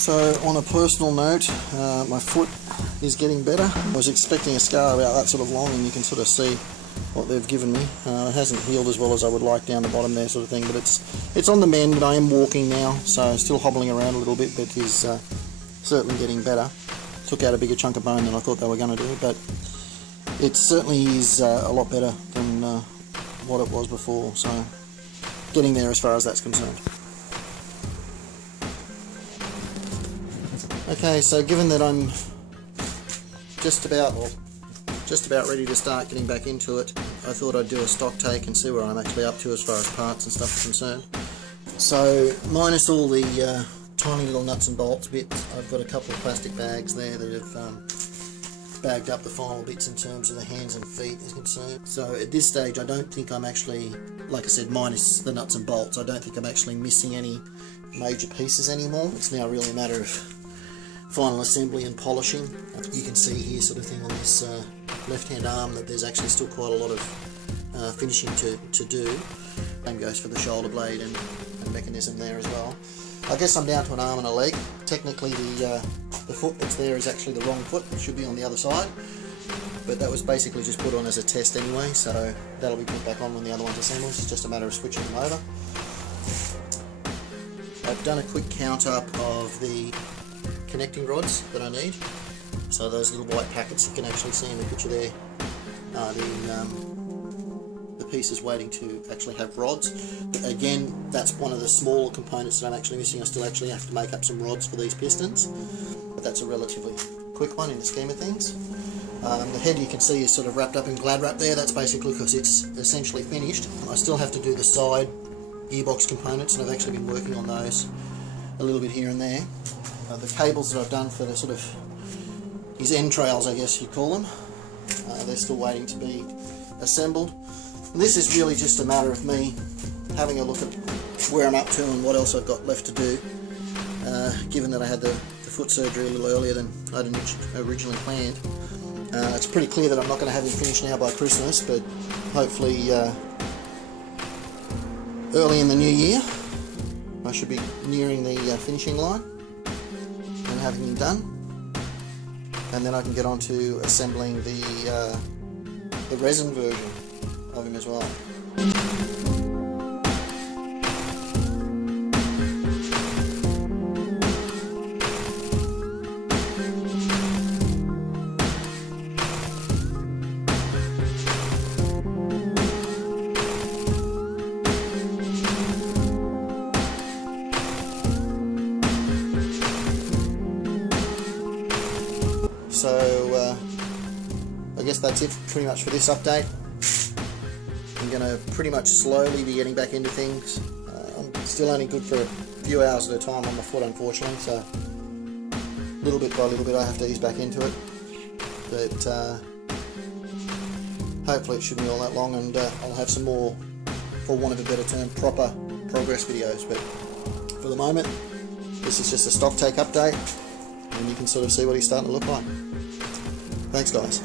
So on a personal note, my foot is getting better. I was expecting a scar about that sort of long, and you can sort of see what they've given me. It hasn't healed as well as I would like down the bottom there, sort of thing, but it's on the mend, and I am walking now, so still hobbling around a little bit, but is certainly getting better. Took out a bigger chunk of bone than I thought they were going to do, but it certainly is a lot better than what it was before, so getting there as far as that's concerned. Okay, so given that I'm just about ready to start getting back into it, I thought I'd do a stock take and see where I'm actually up to as far as parts and stuff are concerned. So minus all the tiny little nuts and bolts bits, I've got a couple of plastic bags there that have bagged up the final bits in terms of the hands and feet is concerned. So at this stage I don't think I'm actually, like I said, minus the nuts and bolts, I don't think I'm actually missing any major pieces anymore. It's now really a matter of final assembly and polishing. You can see here sort of thing on this left hand arm that there's actually still quite a lot of finishing to do. Same goes for the shoulder blade and mechanism there as well. I guess I'm down to an arm and a leg. Technically the foot that's there is actually the wrong foot. It should be on the other side, but that was basically just put on as a test anyway, so that'll be put back on when the other one's assembled. It's just a matter of switching them over. I've done a quick count up of the connecting rods that I need. So those little white packets you can actually see in the picture there are the pieces waiting to actually have rods. But again, that's one of the smaller components that I'm actually missing. I still actually have to make up some rods for these pistons, but that's a relatively quick one in the scheme of things. The head you can see is sort of wrapped up in glad wrap there. That's basically because it's essentially finished. I still have to do the side gearbox components, and I've actually been working on those a little bit here and there. The cables that I've done for the sort of these entrails, I guess you'd call them, they're still waiting to be assembled. And this is really just a matter of me having a look at where I'm up to and what else I've got left to do, given that I had the foot surgery a little earlier than I'd originally planned. It's pretty clear that I'm not going to have him finished now by Christmas, but hopefully early in the new year I should be nearing the finishing line and having him done, and then I can get on to assembling the resin version of him as well. So I guess that's it pretty much for this update. I'm going to pretty much slowly be getting back into things. I'm still only good for a few hours at a time on my foot, unfortunately, so little bit by little bit I have to ease back into it, but hopefully it shouldn't be all that long, and I'll have some more, for want of a better term, proper progress videos. But for the moment, this is just a stock take update, and you can sort of see what he's starting to look like. Thanks guys.